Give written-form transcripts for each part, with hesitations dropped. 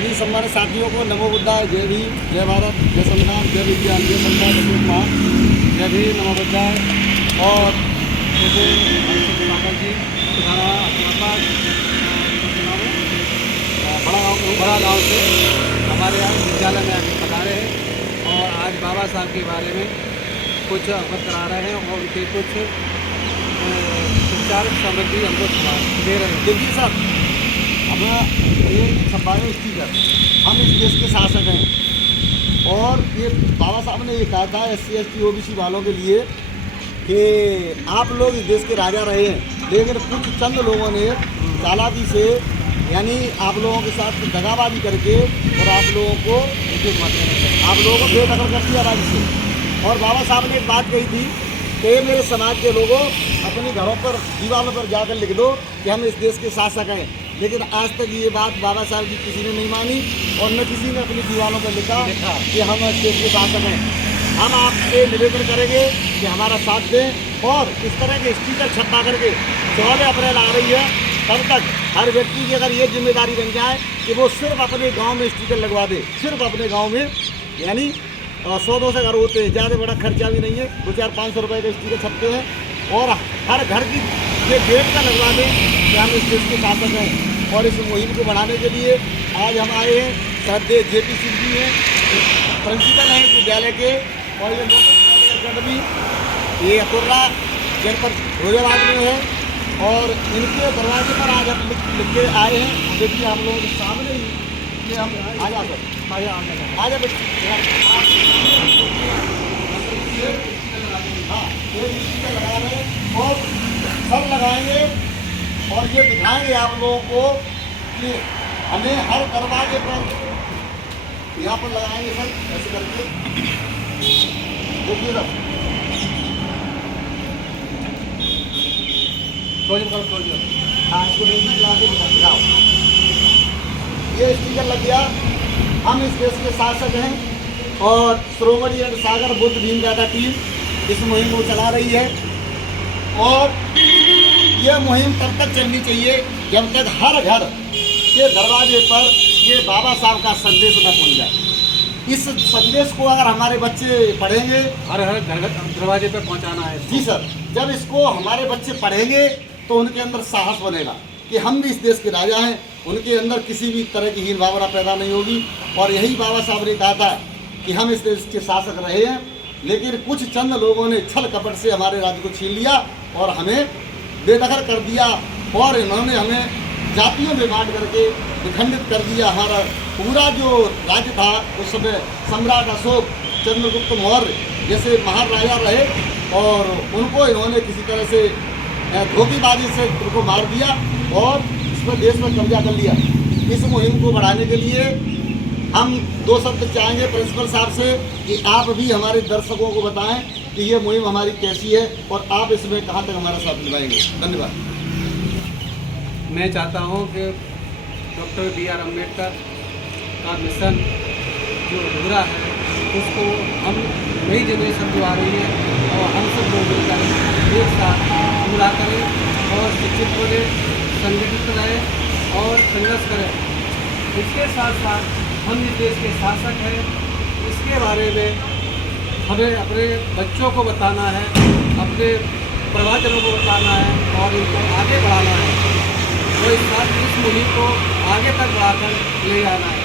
सभी सम्मानित साथियों को नमो बुद्धाय, जय भीम, जय भारत, जय संविधान, जय विज्ञान, जय संविधान, जय भीम, नमो बुद्धाय। और जैसे जी बड़ा गाँव से हमारे यहाँ विद्यालय में आके पधारे हैं और आज बाबा साहब के बारे में कुछ अवगत करा रहे हैं और उनके कुछ उपचार सामग्री हमको दे रहे हैं। देखिए साहब, हमें ये छपाए स्टीकर, हम इस देश के शासक हैं और ये बाबा साहब ने ये कहा था SC ST OBC वालों के लिए कि आप लोग इस देश के राजा रहे हैं, लेकिन कुछ चंद लोगों ने चालाकी से यानी आप लोगों के साथ दगाबाजी करके और आप लोगों को बेदखल कर दिया राज्य से। और बाबा साहब ने एक बात कही थी कि मेरे समाज के लोगों अपने घरों पर दीवारों पर जाकर लिख दो कि हम इस देश के शासक हैं, लेकिन आज तक ये बात बाबा साहब की किसी ने नहीं मानी और न किसी ने अपनी दीवारों पर लिखा कि हम इस देश के शासक हैं। हम आपसे निवेदन करेंगे कि हमारा साथ दें और इस तरह के स्टीकर छपा करके 14 अप्रैल आ रही है, तब तक हर व्यक्ति की अगर ये जिम्मेदारी बन जाए कि वो सिर्फ अपने गांव में स्टीकर लगवा दे, सिर्फ अपने गांव में, यानी 100-200 घर होते हैं, ज़्यादा बड़ा खर्चा भी नहीं है, 200-500 रुपये के स्टीकर छपते हैं और हर घर की ये गेट का लगवा दें कि हम इस देश के शासक हैं। और इस मुहिम को बढ़ाने के लिए आज हम आए हैं, श्रद्धेय JP सिंह जी हैं, प्रिंसिपल हैं विद्यालय के, और ये लोटस अकेडमी ये अतुर्रा जनपद फिरोजाबाद में है और इनके दरवाजे पर आज हम लिख के आए हैं। देखिए हम लोग सामने ही ये हम आ जाकर हाँ ये लगा रहे हैं और सब लगाएंगे और ये दिखाएंगे आप लोगों को कि हमें हर दरवाजे पर यहाँ पर लगाएंगे सर, ऐसे करके देखिए सर, हाँ इसको ला के दिखाओ। ये स्टीकर लग गया, हम इस देश के शासक हैं और श्रोमणी एंड सागर बुद्ध भीम गाथा टीम इस मुहिम को चला रही है और यह मुहिम तब तक चलनी चाहिए जब तक हर घर के दरवाजे पर ये बाबा साहब का संदेश न पहुंच जाए। इस संदेश को अगर हमारे बच्चे पढ़ेंगे, हर घर दरवाजे पर पहुंचाना है जी सर। जब इसको हमारे बच्चे पढ़ेंगे तो उनके अंदर साहस बनेगा कि हम भी इस देश के राजा हैं, उनके अंदर किसी भी तरह की हीन भावना पैदा नहीं होगी। और यही बाबा साहब ने कहा था कि हम इस देश के शासक रहे हैं, लेकिन कुछ चंद लोगों ने छल कपट से हमारे राज्य को छीन लिया और हमें बेदखल कर दिया और इन्होंने हमें जातियों में बांट करके विखंडित कर दिया। हमारा पूरा जो राज्य था उस समय सम्राट अशोक, चंद्रगुप्त मौर्य जैसे महाराजा रहे और उनको इन्होंने किसी तरह से धोखेबाजी से उनको मार दिया और इस पर देश में कब्जा कर लिया। इस मुहिम को बढ़ाने के लिए हम 2 शब्द चाहेंगे प्रिंसिपल साहब से कि आप भी हमारे दर्शकों को बताएं कि ये मुहिम हमारी कैसी है और आप इसमें कहाँ तक हमारा साथ निभाएंगे। धन्यवाद। मैं चाहता हूँ कि डॉक्टर BR अम्बेडकर का मिशन जो अधूरा है उसको हम नई जनरेशन जो आ रही है और हम सब लोग मिलकर एक साथ पूरा करें और शिक्षित बने, संगठित रहें और संघर्ष करें। इसके साथ साथ हम इस देश के शासक हैं, इसके बारे में हमें अपने बच्चों को बताना है, अपने प्रवाचनों को बताना है और इनको आगे बढ़ाना है और इस मुहिम को आगे तक बढ़ाकर ले जाना है।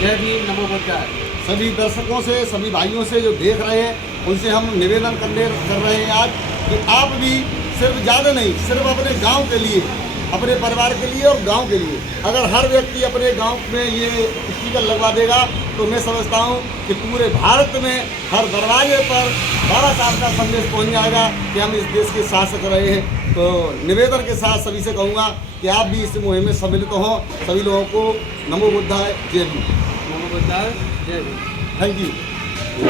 जय भीम, नमो बुद्धाय। सभी दर्शकों से, सभी भाइयों से जो देख रहे हैं उनसे हम निवेदन कर रहे हैं आज कि आप भी सिर्फ ज़्यादा नहीं, सिर्फ अपने गांव के लिए, अपने परिवार के लिए और गांव के लिए अगर हर व्यक्ति अपने गांव में ये स्टीकर लगवा देगा तो मैं समझता हूं कि पूरे भारत में हर दरवाजे पर बाबा साहब का संदेश पहुंच जाएगा कि हम इस देश के शासक रहे हैं। तो निवेदन के साथ सभी से कहूँगा कि आप भी इस मुहिम में सम्मिलित हों। सभी लोगों को नमो बुद्धाय, जय भीम। नमो बुद्धाय, जय भीम। Thank you.